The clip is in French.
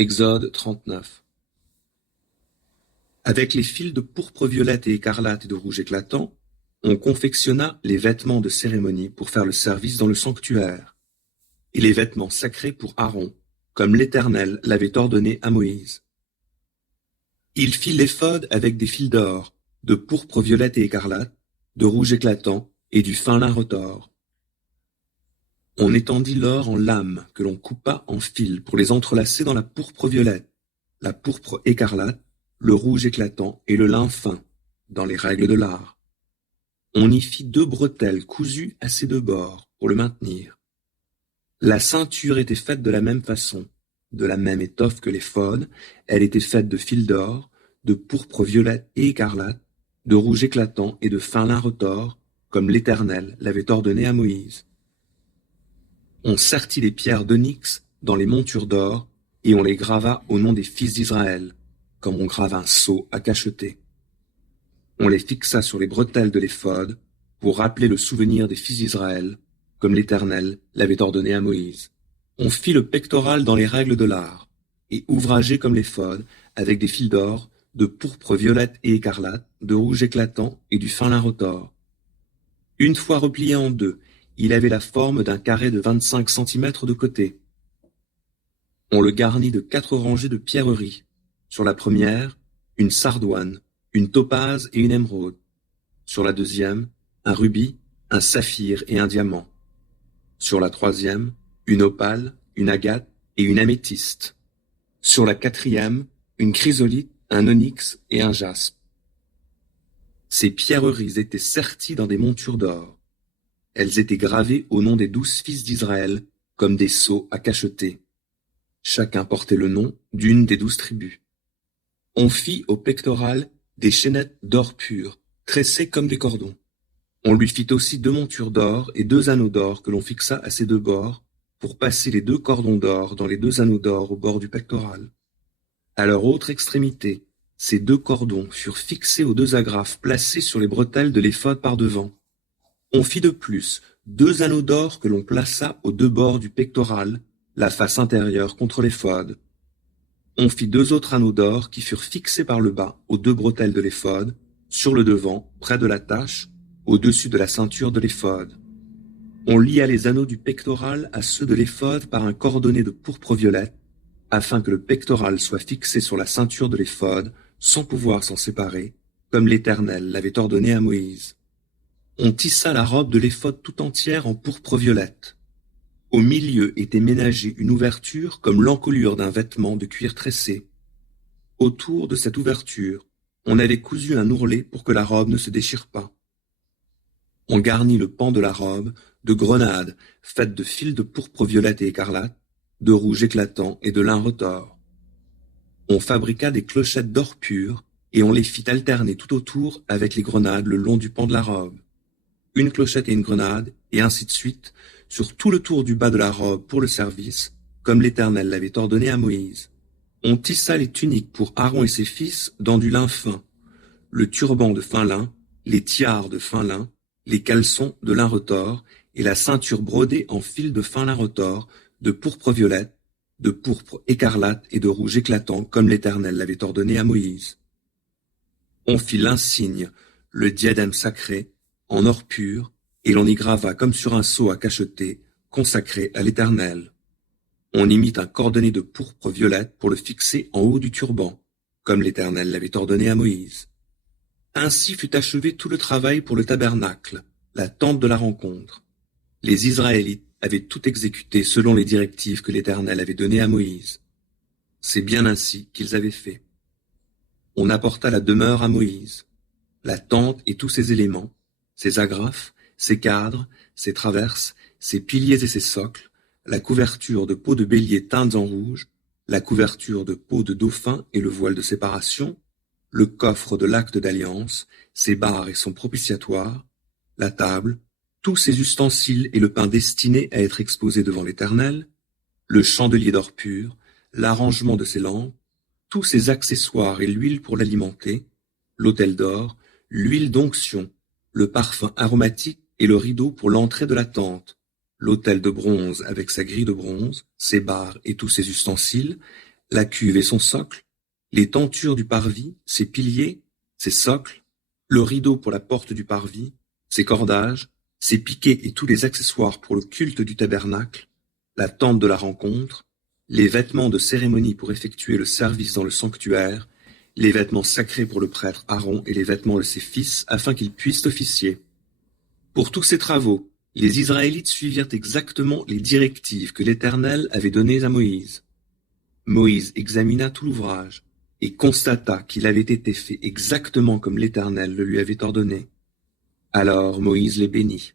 Exode 39. Avec les fils de pourpre violette et écarlate et de rouge éclatant, on confectionna les vêtements de cérémonie pour faire le service dans le sanctuaire, et les vêtements sacrés pour Aaron, comme l'Éternel l'avait ordonné à Moïse. Il fit l'éphod avec des fils d'or, de pourpre violette et écarlate, de rouge éclatant et du fin lin retors. On étendit l'or en lames que l'on coupa en fils pour les entrelacer dans la pourpre violette, la pourpre écarlate, le rouge éclatant et le lin fin, dans les règles de l'art. On y fit 2 bretelles cousues à ses 2 bords pour le maintenir. La ceinture était faite de la même façon, de la même étoffe que l'éphod. Elle était faite de fils d'or, de pourpre violette et écarlate, de rouge éclatant et de fin lin retors, comme l'Éternel l'avait ordonné à Moïse. On sertit les pierres d'onyx dans les montures d'or, et on les grava au nom des fils d'Israël, comme on grave un sceau à cacheter. On les fixa sur les bretelles de l'éphod, pour rappeler le souvenir des fils d'Israël, comme l'Éternel l'avait ordonné à Moïse. On fit le pectoral dans les règles de l'art, et ouvragé comme l'éphod, avec des fils d'or, de pourpre violette et écarlate, de rouge éclatant et du fin lin retors. Une fois replié en 2, il avait la forme d'un carré de 25 centimètres de côté. On le garnit de 4 rangées de pierreries. Sur la première, une sardoine, une topaze et une émeraude. Sur la deuxième, un rubis, un saphir et un diamant. Sur la troisième, une opale, une agate et une améthyste. Sur la quatrième, une chrysolite, un onyx et un jaspe. Ces pierreries étaient serties dans des montures d'or. Elles étaient gravées au nom des 12 fils d'Israël, comme des sceaux à cacheter. Chacun portait le nom d'une des 12 tribus. On fit au pectoral des chaînettes d'or pur, tressées comme des cordons. On lui fit aussi 2 montures d'or et 2 anneaux d'or que l'on fixa à ses 2 bords, pour passer les 2 cordons d'or dans les 2 anneaux d'or au bord du pectoral. À leur autre extrémité, ces 2 cordons furent fixés aux 2 agrafes placées sur les bretelles de l'éphod par devant. On fit de plus 2 anneaux d'or que l'on plaça aux 2 bords du pectoral, la face intérieure contre l'éphod. On fit 2 autres anneaux d'or qui furent fixés par le bas aux 2 bretelles de l'éphod, sur le devant, près de la tache, au-dessus de la ceinture de l'éphod. On lia les anneaux du pectoral à ceux de l'éphod par un cordonnet de pourpre violette, afin que le pectoral soit fixé sur la ceinture de l'éphod, sans pouvoir s'en séparer, comme l'Éternel l'avait ordonné à Moïse. On tissa la robe de l'éphod tout entière en pourpre violette. Au milieu était ménagée une ouverture comme l'encolure d'un vêtement de cuir tressé. Autour de cette ouverture, on avait cousu un ourlet pour que la robe ne se déchire pas. On garnit le pan de la robe de grenades faites de fils de pourpre violette et écarlate, de rouge éclatant et de lin retors. On fabriqua des clochettes d'or pur, et on les fit alterner tout autour avec les grenades le long du pan de la robe. Une clochette et une grenade, et ainsi de suite, sur tout le tour du bas de la robe pour le service, comme l'Éternel l'avait ordonné à Moïse. On tissa les tuniques pour Aaron et ses fils dans du lin fin, le turban de fin lin, les tiares de fin lin, les caleçons de lin retors, et la ceinture brodée en fil de fin lin retors, de pourpre violette, de pourpre écarlate et de rouge éclatant, comme l'Éternel l'avait ordonné à Moïse. On fit l'insigne, le diadème sacré, en or pur, et l'on y grava comme sur un sceau à cacheter, consacré à l'Éternel. On y mit un cordonnet de pourpre violette pour le fixer en haut du turban, comme l'Éternel l'avait ordonné à Moïse. Ainsi fut achevé tout le travail pour le tabernacle, la tente de la rencontre. Les Israélites avaient tout exécuté selon les directives que l'Éternel avait données à Moïse. C'est bien ainsi qu'ils avaient fait. On apporta la demeure à Moïse, la tente et tous ses éléments, ses agrafes, ses cadres, ses traverses, ses piliers et ses socles, la couverture de peaux de bélier teintes en rouge, la couverture de peau de dauphin et le voile de séparation, le coffre de l'acte d'alliance, ses barres et son propitiatoire, la table, tous ses ustensiles et le pain destiné à être exposé devant l'Éternel, le chandelier d'or pur, l'arrangement de ses lampes, tous ses accessoires et l'huile pour l'alimenter, l'autel d'or, l'huile d'onction, le parfum aromatique et le rideau pour l'entrée de la tente, l'autel de bronze avec sa grille de bronze, ses barres et tous ses ustensiles, la cuve et son socle, les tentures du parvis, ses piliers, ses socles, le rideau pour la porte du parvis, ses cordages, ses piquets et tous les accessoires pour le culte du tabernacle, la tente de la rencontre, les vêtements de cérémonie pour effectuer le service dans le sanctuaire, les vêtements sacrés pour le prêtre Aaron et les vêtements de ses fils afin qu'ils puissent officier. Pour tous ces travaux, les Israélites suivirent exactement les directives que l'Éternel avait données à Moïse. Moïse examina tout l'ouvrage et constata qu'il avait été fait exactement comme l'Éternel le lui avait ordonné. Alors Moïse les bénit.